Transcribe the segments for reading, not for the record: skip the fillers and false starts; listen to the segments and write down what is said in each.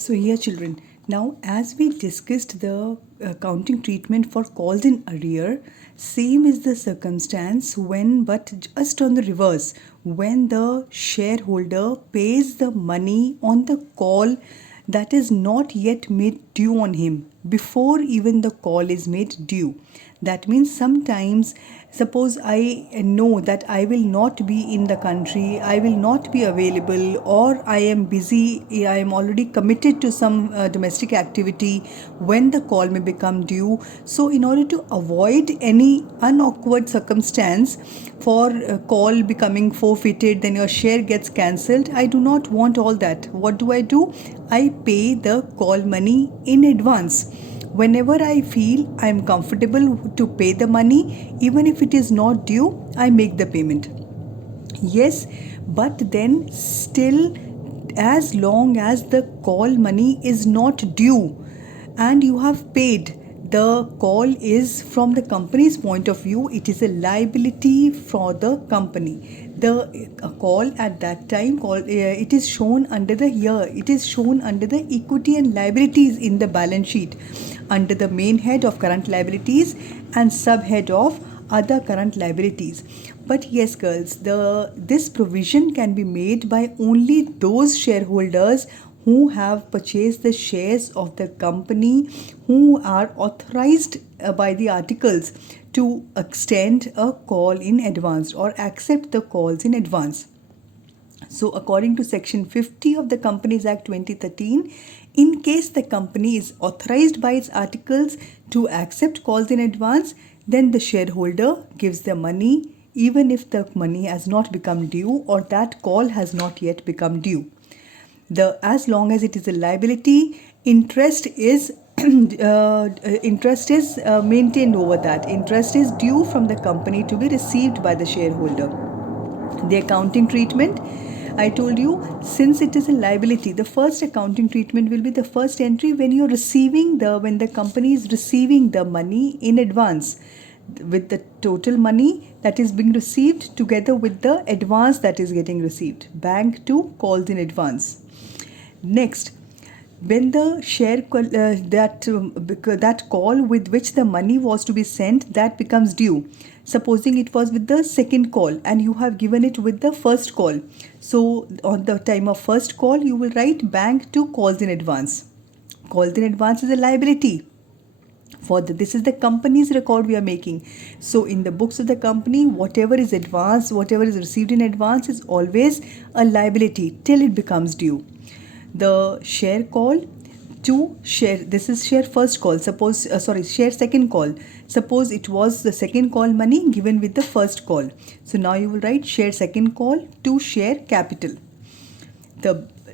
So here children, now as we discussed the accounting treatment for calls in arrear, same is the circumstance when, but just on the reverse, when the shareholder pays the money on the call that is not yet made due on him before even the call is made due. That means sometimes, suppose I know that I will not be in the country, I will not be available, or I am busy, I am already committed to some domestic activity when the call may become due. So, in order to avoid any unawkward circumstance for a call becoming forfeited, then your share gets cancelled, I do not want all that. What do? I pay the call money in advance. Whenever I feel I am comfortable to pay the money, even if it is not due, I make the payment. Yes, but then still, as long as the call money is not due and you have paid, the call is, from the company's point of view, it is a liability for the company. The call at that time, it is shown under the year, it is shown under the equity and liabilities in the balance sheet, under the main head of current liabilities and subhead of other current liabilities. But yes girls, this provision can be made by only those shareholders who have purchased the shares of the company, who are authorized by the articles to extend a call in advance or accept the calls in advance. So according to section 50 of the Companies Act 2013, in case the company is authorized by its articles to accept calls in advance, then the shareholder gives the money even if the money has not become due or that call has not yet become due. As long as it is a liability, interest is maintained over that. Interest is due from the company to be received by the shareholder. The accounting treatment, I told you, since it is a liability, the first accounting treatment will be the first entry when when the company is receiving the money in advance, with the total money that is being received together with the advance that is getting received. Bank to calls in advance. Next, when the that call with which the money was to be sent, that becomes due. Supposing it was with the second call and you have given it with the first call. So on the time of first call, you will write bank to calls in advance. Calls in advance is a liability. This is the company's record we are making. So in the books of the company, whatever is advanced, whatever is received in advance is always a liability till it becomes due. The share call to share, this is share first call, share second call. Suppose it was the second call money given with the first call. So now you will write share second call to share capital.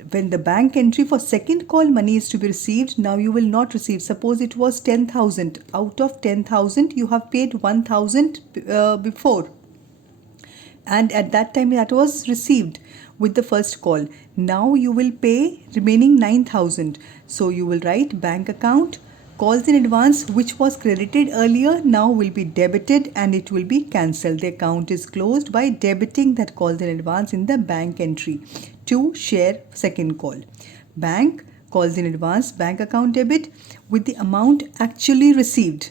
When the bank entry for second call money is to be received, now you will not receive. Suppose it was 10,000. Out of 10,000, you have paid 1,000 before. And at that time, that was received with the first call. Now you will pay remaining 9,000. So you will write bank account, calls in advance, which was credited earlier, now will be debited and it will be cancelled. The account is closed by debiting that calls in advance in the bank entry to share second call. Bank, calls in advance, bank account debit with the amount actually received.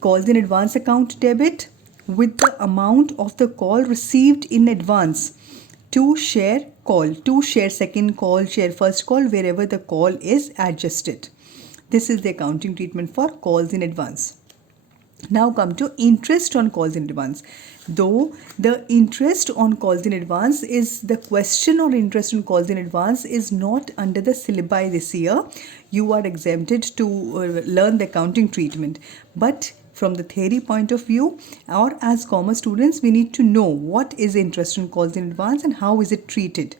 Calls in advance account debit with the amount of the call received in advance to share call, to share second call, share first call, wherever the call is adjusted. This is the accounting treatment for calls in advance. Now come to interest on calls in advance. Though the interest on calls in advance is the question, or interest on calls in advance is not under the syllabi this year. You are exempted to learn the accounting treatment. But from the theory point of view, or as commerce students, we need to know what is interest on calls in advance and how is it treated.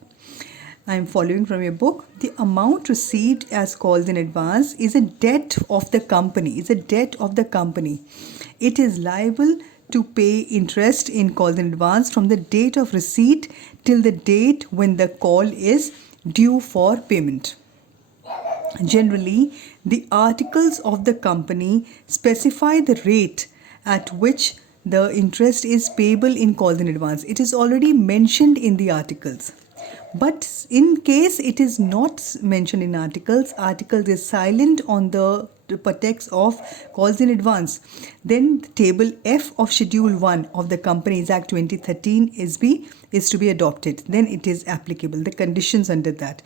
I am following from your book. The amount received as calls in advance is a debt of the company. It's a debt of the company. It is liable to pay interest in calls in advance from the date of receipt till the date when the call is due for payment. Generally, the articles of the company specify the rate at which the interest is payable in calls in advance. It is already mentioned in the articles. But in case it is not mentioned in articles is silent on the text of calls in advance, then table F of schedule 1 of the Companies Act 2013 is to be adopted. Then it is applicable, the conditions under that.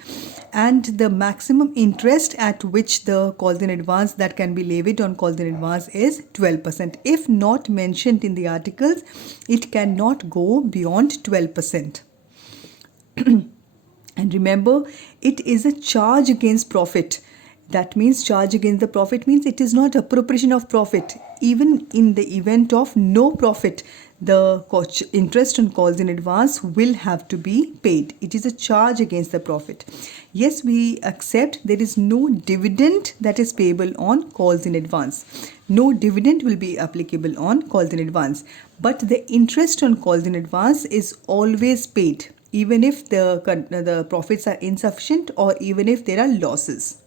And the maximum interest at which the calls in advance that can be levied on calls in advance is 12%. If not mentioned in the articles, it cannot go beyond 12%. And remember, it is a charge against profit. That means charge against the profit means it is not appropriation of profit. Even in the event of no profit, the interest on calls in advance will have to be paid. It is a charge against the profit. Yes, we accept there is no dividend that is payable on calls in advance. No dividend will be applicable on calls in advance. But the interest on calls in advance is always paid, even if the profits are insufficient or even if there are losses.